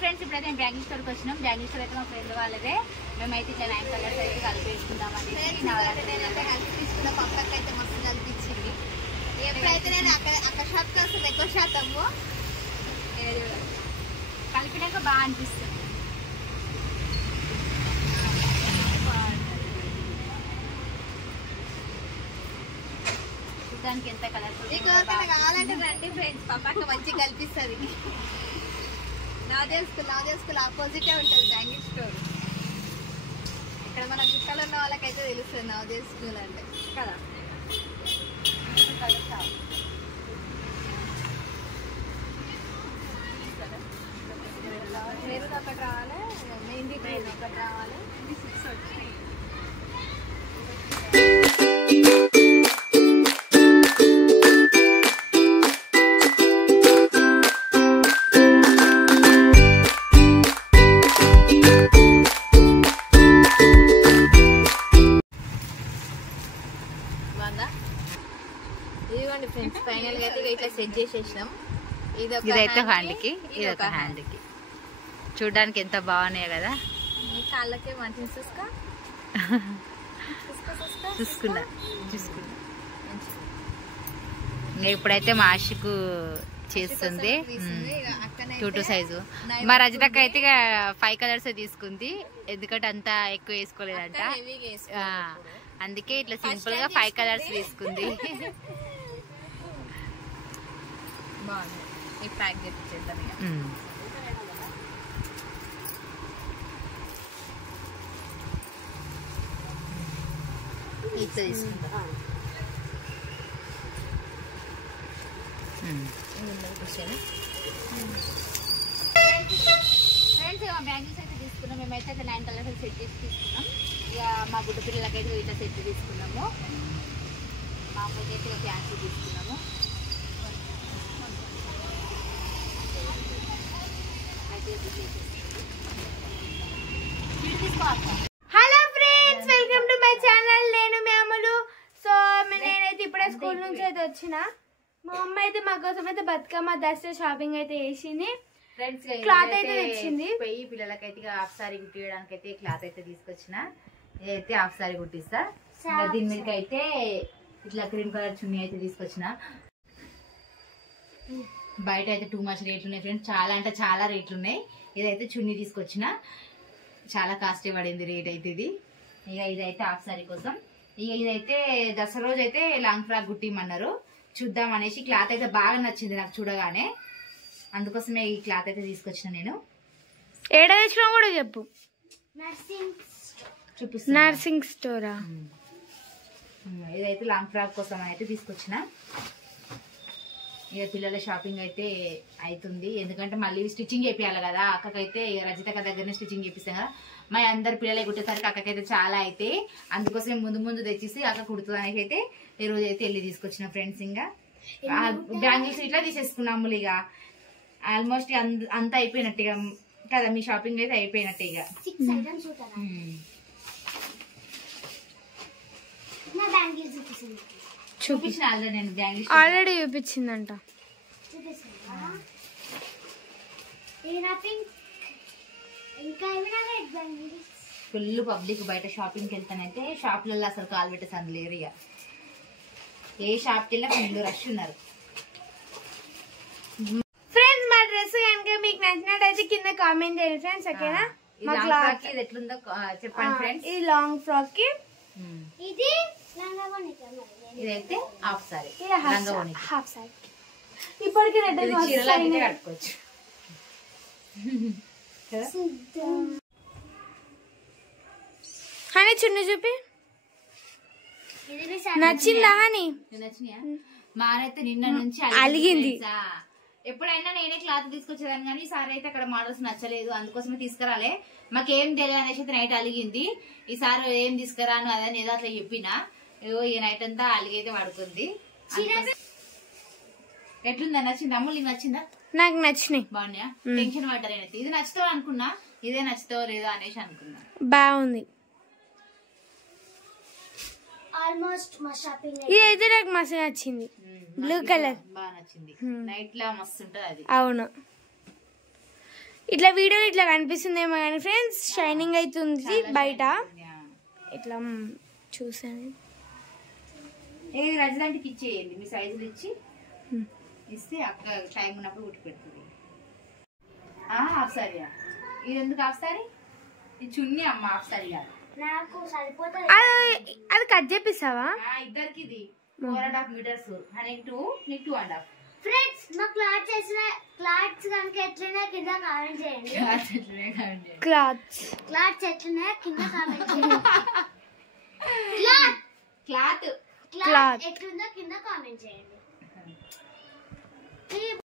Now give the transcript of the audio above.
Friends, ఇప్పుడైతే మేము bangle స్టోర్కి వచ్చినాం. బ్యాంగిల్ స్టోర్ అయితే మా ఫ్రెండ్ వాళ్ళదే. మేమైతే ఇట్లా 9 కలర్స్ అయితే కలిపి వేసుకుందామని తీసుకున్న పక్కకి అయితే మస్తు కనిపించింది. ఎప్పుడైతే నేను అక్కడ షాప్కి వస్తుంది ఎక్కువ శాతము కలిపినాక బాగా అనిపిస్తుంది. చూడడానికి ఎంత కలర్ఫుల్ కావాలంటే రండి ఫ్రెండ్స్, పక్కన మంచిగా కనిపిస్తుంది. నవోదయ స్కూల్ ఆపోజిటే ఉంటుంది బ్యాంగిల్ స్టోర్. ఇక్కడ మన గుట్టలో ఉన్న వాళ్ళకైతే తెలుస్తుంది నవోదయ స్కూల్ అంటే కదా. మెరూన్ ఒకటి రావాలి, మెహందీ గ్రీన్ ఒకటి రావాలి. 6 వచ్చినాయి. ఇదిగోండి ఫ్రెండ్స్, ఫైనల్ గా అయితే ఇట్లా సెట్ చేసేసినాం. ఇదైతే హ్యాండ్కి, ఇదొక హ్యాండ్కి. చూడడానికి ఎంత బాగున్నాయి కదా. కాళ్ళకే మంచిగా చూసుకున్నా. ఇంకా ఇప్పుడైతే మా ఆశకు చేస్తుంది 2 సైజు. మా రజితక్క అయితే ఇక 5 కలర్స్ తీసుకుంది, ఎందుకంటే అంతా ఎక్కువ వేసుకోలేదంట. అందుకే ఇట్లా సింపుల్ గా 5 కలర్స్ తీసుకుంది. బాగుంది. ఈ ప్యాక్ చేద్దాం ఇక. బ్యాంగిల్స్ అయితే తీసుకున్నాం. మేమైతే 9 కలర్స్ సెట్ చేసి తీసుకున్నాం. ఇక మా గుడ్డ పిల్లలకైతే ఇట్లా సెట్ తీసుకున్నాము. మా అమ్మకి అయితే ఇక ఫ్యాన్సీ తీసుకున్నాము. Hello friends, welcome to my channel. నేను మీ అమ్ములు. సో నేనైతే ఇప్పుడే స్కూల్ నుంచి అయితే వచ్చిన. మా అమ్మ అయితే మా కోసం అయితే బతుకమ్మ దసరా షాపింగ్ అయితే చేసింది. క్లాత్ అయితే తెచ్చింది. పోయి పిల్లలకైతే హాఫ్ సారీ కుట్టియడానికి అయితే క్లాత్ అయితే తీసుకొచ్చిన. ఇదైతే హాఫ్ సారీ కుట్టిస్తా. దీని మీదకి అయితే ఇట్లా క్రీమ్ కలర్ చున్నీ అయితే తీసుకొచ్చిన. బయట అయితే టూ మచ్ రేట్లు ఉన్నాయి ఫ్రెండ్స్, చాలా అంటే చాలా రేట్లు ఉన్నాయి. ఇదైతే చున్నీ తీసుకొచ్చిన, చాలా కాస్ట్ పడింది రేట్ అయితే ఇది. ఇక ఇదైతే హాఫ్ సారీ కోసం. ఇక ఇదైతే దసరా రోజు అయితే లాంగ్ ఫ్రాక్ కుట్టిమన్నారు, చూద్దాం అనేసి. క్లాత్ అయితే బాగా నచ్చింది నాకు చూడగానే, అందుకోసమే ఈ క్లాత్ అయితే తీసుకొచ్చిన. నేను ఏడ తెచ్చినా కూడా చెప్పు. చూపిస్తా. నర్సింగ్ స్టోరా? ఇదైతే లాంగ్ ఫ్రాక్ కోసం అయితే తీసుకొచ్చిన. ఇక పిల్లల షాపింగ్ అయితే అవుతుంది, ఎందుకంటే మళ్ళీ స్టిచ్చింగ్ చేపియాలి కదా. అక్కకైతే రజితక్క దగ్గరనే స్టిచ్చింగ్ చేపిస్తాం కదా. మా అందరు పిల్లలే కుట్టేసరికి అక్కకైతే చాలా అయితే, అందుకోసం ముందు తెచ్చేసి అక్క కుడుతుందానికి అయితే ఈ రోజు అయితే వెళ్ళి తీసుకొచ్చిన ఫ్రెండ్స్. ఇంకా బ్యాంగిల్స్ ఇట్లా తీసేసుకున్నాము. ఇక ఆల్మోస్ట్ అంతా అయిపోయినట్టు ఇక కదా, మీ షాపింగ్ అయితే అయిపోయినట్టు. ఇక చూపించిన ఆల్రెడీ నేను బ్యాంగిల్స్ ఆల్రెడీ చూపించిందంట. ఫుల్ పబ్లిక్ బయట షాపింగ్కి వెళ్తానైతే షాప్లలో అసలు కాలు పెట్టేసాను లేరు. ఇక ఏ షాప్కి వెళ్ళినా ఫుల్ రష్ ఉన్నారు. ఫ్రెండ్స్, మా డ్రెస్ కనుక మీకు నచ్చినట్టయితే కింద కామెంట్ చేయండి ఫ్రెండ్స్. ఓకేనా? ఇది ఎట్లుందో చెప్పండి ఫ్రెండ్స్. ఈ లాంగ్ ఫ్రాక్ కి ఇదైతే హాఫ్ సారీ, హాఫ్ సారీ. ఇప్పటికి చీరలాగే కట్టుకోవచ్చు. అని చున్నీ చూపి నచ్చిందా? అని నచ్చినాయా? మానైతే నిన్న నుంచి అలిగింది. ఎప్పుడైనా నేనే క్లాత్ తీసుకొచ్చేదాన్ని, కానీ ఈసారి అయితే అక్కడ మోడల్స్ నచ్చలేదు, అందుకోసమే తీసుకురాలే. మాకేం తెలియదు అనేసి నైట్ అలిగింది. ఈసారి ఏం తీసుకురాను అదని ఏదో అట్లా చెప్పినా, ఈ నైట్ అంతా అలిగైతే పడుకుంది. ఎట్లుందా? నచ్చింది? అమ్ములు నచ్చిందా? నాకు నచ్చినాయి. బాగున్నాయా? టెన్షన్ పడ్డారైతే ఇది నచ్చుతావు అనుకున్నా, ఇదే నచ్చుతావో లేదో అనేసి అనుకున్నా. బాగుంది. ఇది అయితే నాకు మస్తు నచ్చింది. బ్లూ కలర్ బాగా నచ్చింది. నైట్ లా మస్తు ఉంటది అది. అవును. ఇట్లా వీడియో ఇట్లా కనిపిస్తుందేమో కానీ ఫ్రెండ్స్ షైనింగ్ అవుతుంది బయట ఇట్లా చూసాను. రజదాంటికి ఇచ్చేయండి, మీ సైజులు ఇచ్చి ఇస్తే అక్క టైం ఉన్నప్పుడు ఉట్టి పెడుతుంది. హాఫ్ సారీయా? ఇది ఎందుకు హాఫ్ సారీ? ఇది చున్నీ అమ్మ, హాఫ్ సారీ కాదు. అది కట్ చేపిస్తావా? ఇద్దరికి ఇది 4.5 మీటర్స్, నీకు 2.5. ఫ్రెండ్స్ మా క్లాత్స్ కనుక ఎట్లనే కింద కామెంట్ చేయండి. క్లాత్స్ ఎట్లనే కింద కామెంట్ చేయండి. క్లాత్ క్లాత్ ఎట్లుందో కింద కామెంట్ చేయండి.